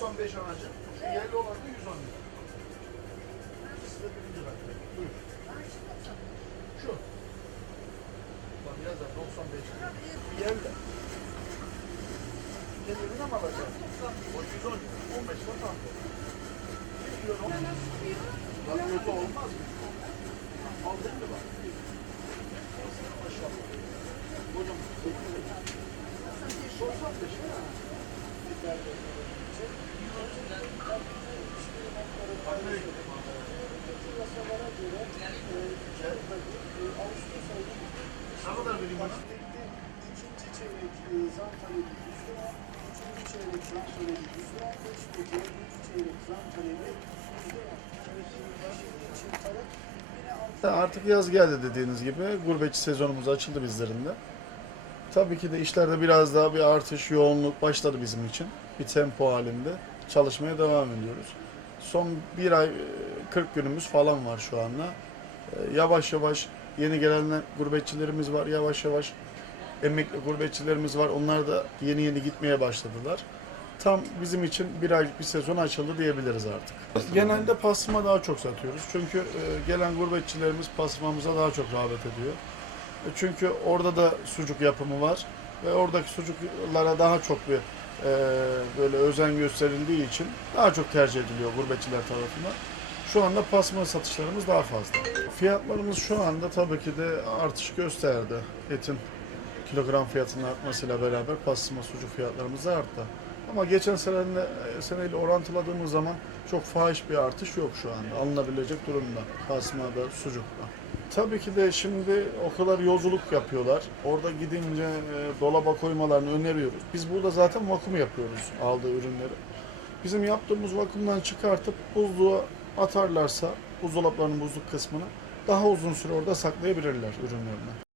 95 anacığım. Şu yerli olan da 110 lira. De birinci rakam. Buyur. Şu. Bak yazar 95 lira. Yerli. Kendine mi alacağım? O 110 lira. 15 lira tam. Bir kilo olmaz. Bak kötü olmaz mı? Aldın mı bak? Maşallah. Hocam 95 lira. Ne kadar vereyim bana? İkinci çeyrek e, zam talebi 100 lira, üçüncü çeyrek zam talebi 100 lira, beş ve dördüncü çeyrek zam talebi 100 lira. Evet, şimdi için talep yine altı Artık yaz geldi dediğiniz gibi. Gurbetçi sezonumuz açıldı bizlerin de. Tabii ki de işlerde biraz daha bir artış, yoğunluk başladı bizim için. Bir tempo halinde çalışmaya devam ediyoruz. Son bir ay, e, 40 günümüz falan var şu anda. E, Yavaş yavaş yeni gelen gurbetçilerimiz var. Yavaş yavaş emekli gurbetçilerimiz var. Onlar da yeni yeni gitmeye başladılar. Tam bizim için bir aylık bir sezon açıldı diyebiliriz artık. Genelde pastırma daha çok satıyoruz. Çünkü e, gelen gurbetçilerimiz pastırmamıza daha çok rağbet ediyor. E, Çünkü orada da sucuk yapımı var ve oradaki sucuklara daha çok bir e, böyle özen gösterildiği için daha çok tercih ediliyor gurbetçiler tarafından. Şu anda pasma satışlarımız daha fazla. Fiyatlarımız şu anda tabii ki de artış gösterdi. Etin kilogram fiyatının artmasıyla beraber pastırma sucuk fiyatlarımız da arttı. Ama geçen seneyle, seneyle orantıladığımız zaman çok fahiş bir artış yok şu anda. Alınabilecek durumda pastırmada, sucukta. Tabii ki de şimdi o kadar yolculuk yapıyorlar. Orada gidince e, dolaba koymalarını öneriyoruz. Biz burada zaten vakum yapıyoruz aldığı ürünleri. Bizim yaptığımız vakumdan çıkartıp buzluğa atarlarsa buzdolaplarının buzluk kısmını daha uzun süre orada saklayabilirler ürünlerini.